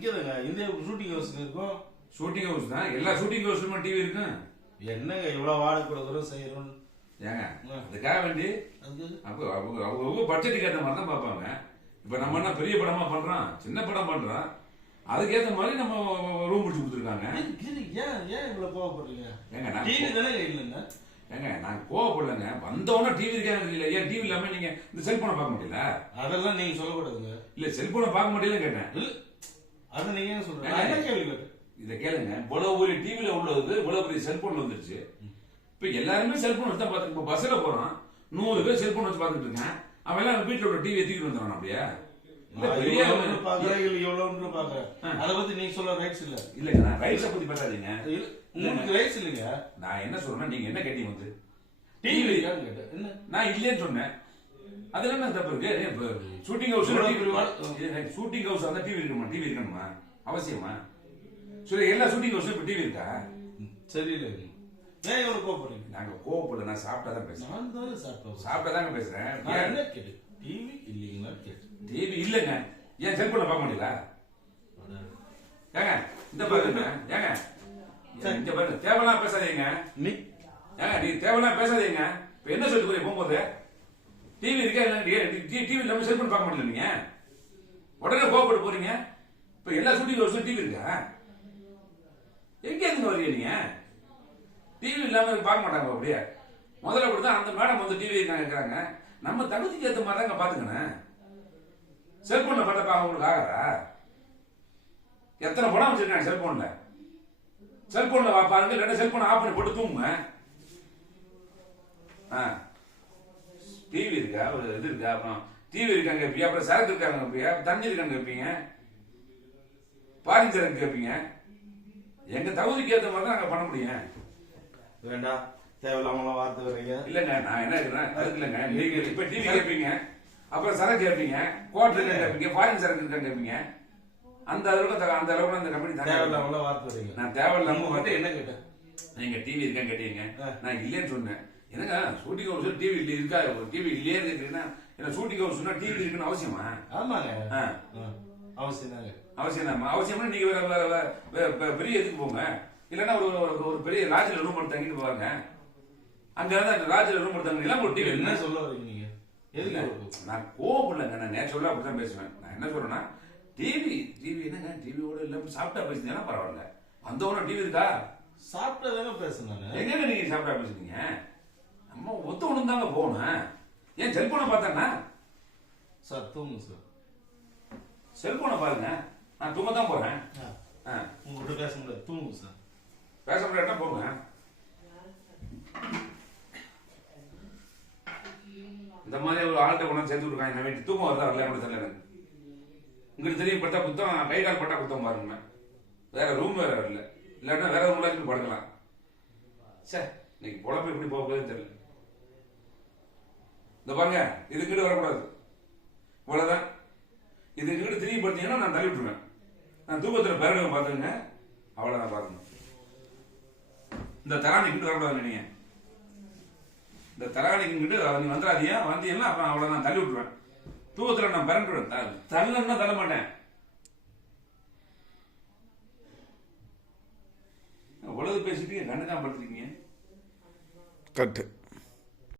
இங்கதாங்க India shooting house இருக்கும். Shooting house தான், எல்லா ஷூட்டிங் ஹவுஸ்லயும் டிவி இருக்கும். என்னங்க இவ்வளவு வாடகை கொடுக்குறோம் செய்யறோம் ஏங்க அதுக்காக வேண்டி அப்போ அவங்க பட்ஜெட்டுக்கு ஏற்ற மாதிரி தான் பார்ப்பாங்க. இப்ப நம்ம என்ன பெரிய படமா பண்றோம், சின்ன படம் பண்றோம், அதுக்கேற்ற மாதிரி நம்ம ரூம் பிடிச்சி கொடுத்துருக்காங்க. ஏன் இவ்வளவு கோவப்படுறீங்க? ஏங்க நான் டிவி தானே இல்லைங்க. ஏங்க நான் கோவப்படலைங்க, வந்தவொடனே டிவி இருக்காங்க இல்ல, ஏன் டிவி இல்லாம நீங்க இந்த செல்போனை பார்க்க முடியல? அதெல்லாம் நீங்க சொல்லக்கூடாதுங்க. இல்ல செல்போனை பார்க்க முடியலன்னு கேட்டேன். இல்ல அது நீங்க என்ன சொல்றீங்க? கேள்வி கேட்டேன். இதை கேளுங்க, இவ்வளவு பெரிய டிவில உள்ளது இவ்வளவு பெரிய செல்போன் வந்துருச்சு. இப்ப எல்லாருமே செல்போன் வச்சு தான் பார்த்து, இப்ப பஸ்ல போறோம் 100 பேர் செல்போன் வச்சு பார்த்துட்டு இருக்கேன். அவன் எல்லாம் வீட்டுல உள்ள டிவியை தூக்கிட்டு வந்துடுறான். அப்படியே பெரிய எவ்வளவு பாக்குறேன், அதை பத்தி நீங்க சொல்ல ரைட்ஸ் இல்ல. இல்லங்க நான் ரைட்ஸை பத்தி பேசாதீங்க, உங்களுக்கு ரைட்ஸ் இல்லைங்க. நான் என்ன சொல்றேன், நீங்க என்ன கேட்டீங்க வந்து டிவி இருக்கான்னு கேட்டேன். என்ன நான் இல்லைன்னு சொன்னேன், அதுல என்ன தப்பு இருக்கு? ஷூட்டிங் ஹவுஸ் ஷூட்டிங் ஹவுஸ் அந்த டிவி இருக்கணுமா? டிவி இருக்கணுமா அவசியமா? சரி எல்லா ஷூட்டிங் ஹவுஸ்லயும் இப்ப டிவி இருக்கா? சரியில்லை. ஏன் இவ்வளவு கோவப்படுறீங்க? நாங்க கோவப்படல, நான் சாப்பிட்டாதான் பேசுறேன். நான் தானே சாப்பிட்டோம். சாப்பிட்டாதாங்க பேசுறேன். என்ன கேட்டு டிவி இல்லைங்களா கேட்டு. டிவி இல்லைங்க, ஏன் செல்போனை பார்க்க முடியல? ஏங்க இந்த பாருங்க, ஏங்க இங்க பாருங்க, தேவையெல்லாம் பேசாதீங்க. நீ ஏங்க நீ தேவையெல்லாம் பேசாதீங்க. இப்ப என்ன சொல்லிட்டு போறீங்க போகும்போது? டிவி இருக்கா இல்ல? டிவி இல்லாம செல்போன் பார்க்க முடியல, நீங்க உடனே கோவப்பட்டு போறீங்க. இப்ப எல்லா ஷூட்டிங் ஹவுஸ்லயும் டிவி இருக்கா? எங்க இருந்து வரீங்க நீங்க? டிவி இல்லாம பார்க்க மாட்டாங்க. அப்படியே முதல்ல கொடுத்தா அந்த மேடம் வந்து டிவி கேட்கறாங்க. நம்ம தகுதிக்கு ஏற்ற மாதிரி தாங்க பாத்துக்கணும். செல்போன்ல பார்த்தா உங்களுக்கு ஆகாதா? எத்தனை படம் வச்சிருக்காங்க செல்போன்ல? செல்போன்ல பாருங்க, இல்லைன்னா செல்போன் ஆஃப் பண்ணி போட்டு தூங்குங்க. டிவி இருக்கா, ஒரு இது இருக்கா, அப்புறம் டிவி இருக்காங்க கேட்பீங்க, அப்புறம் சரக்கு இருக்காங்க கேட்பீங்க, தண்ணி இருக்காங்க கேட்பீங்க, பாரின் சரக்கு கேட்பீங்க. எங்க தகுதிக்கு ஏற்ற மாதிரி தான் நாங்க பண்ண முடியும். வேண்டாம், தேவையில்லாம வார்த்தை வரீங்க. இல்லங்க நான் என்ன இருக்கிறேன் அதுக்கு இல்லைங்க. நீங்க இப்ப டிவி கேட்பீங்க, அப்புறம் சரக்கு கேட்பீங்க, குவார்டர் கேட்பீங்க, ஃபாரின் சரக்கு இருக்கான்னு கேட்பீங்க. அந்த அளவுக்கு அந்த கம்பெனி தேவையில்லாம வார்த்தை வரீங்க. நான் தேவையில்லாம மட்டும் என்ன கேட்டேன்? நீங்க டிவி இருக்கான்னு கேட்டீங்க, நான் இல்லைன்னு சொன்னேன். என்னங்க ஷூட்டிங் ஹவுஸ் டிவி இருக்கா? டிவி இல்லையே கேட்டீங்கன்னா என்ன ஷூட்டிங் ஹவுஸ் டிவி இருக்குன்னு அவசியமா? ஆமாங்க அவசியம் தாங்க. அவசியம் தான். அவசியம்னா நீங்க வேற பெரிய இதுக்கு போங்க, இல்லன்னா ஒரு பெரிய லாட்ஜில் ரூம் எடுத்து தங்கிட்டு போவாங்க. அங்க இருந்து லாட்ஜில் ரூம் எடுத்து தங்கினா ஒரு டிவி என்ன சொல்ல வரீங்க நீங்க? நான் கோவப்படலங்க, நான் நேச்சுரலா அப்படிதான் பேசுவேன். நான் என்ன சொல்றேன்னா டிவி என்னங்க டிவியோட இல்லாம சாப்பிட்டா பேசுனீங்கன்னா பரவாயில்ல. வந்தவன டிவி இருக்கா? சாப்பிட்டதாங்க பேசுனாங்க. எங்க நீங்க சாப்பிட்டா பேசுனீங்க? நம்ம ஒத்து ஒண்ணு தாங்க போகணும். ஏன் செல்போனை பார்த்தேன்னா? சார் தூங்குங்க சார். செல்போனை பாருங்க, நான் தூங்க தான் போறேன். உங்ககிட்ட பேச முடியாது, தூங்குங்க சார். பேச முடியாட்டா போங்க. இந்த மாதிரி ஒரு ஆள்கிட்ட கொண்டு சேர்த்து விட்டுருக்காங்க. நான் வீட்டு தூக்கம் வருதா வரல கூட தெரியல எனக்கு. உங்களுக்கு தெரியும் பட்டா குத்தம், கை கால் பட்டா குத்தம் பாருங்க. வேற ரூம் வேற இல்லை, இல்லாட்டா வேற ரூம்ல படுக்கலாம். சார் இன்னைக்கு பொழப்பு எப்படி போக போகுதுன்னு தெரியல. இந்த பாருங்க, இதுக்கிட்ட வரக்கூடாது, இவ்வளவுதான். இதுக்கிட்ட திரும்பி பார்த்தீங்கன்னா நான் தள்ளி விட்டுருவேன். நான் தூக்கத்தில் பிறகு பார்த்துங்க, அவ்வளவுதான். பாருங்க, இந்த தராணிக்கிட்டு வரக்கூடாது. நீங்க இந்த தராணிக்கிட்டு நீ வந்துடாதீங்க, வந்தீங்கன்னா அப்புறம் அவ்வளவுதான் தள்ளி விட்டுருவேன். தூக்கத்தில் நான் பிறண்டுவேன். தள்ளன்னா தள்ள மாட்டேன். உலக பேசிட்டு கண்டுக்காம படுத்துருக்கீங்க. கட்டு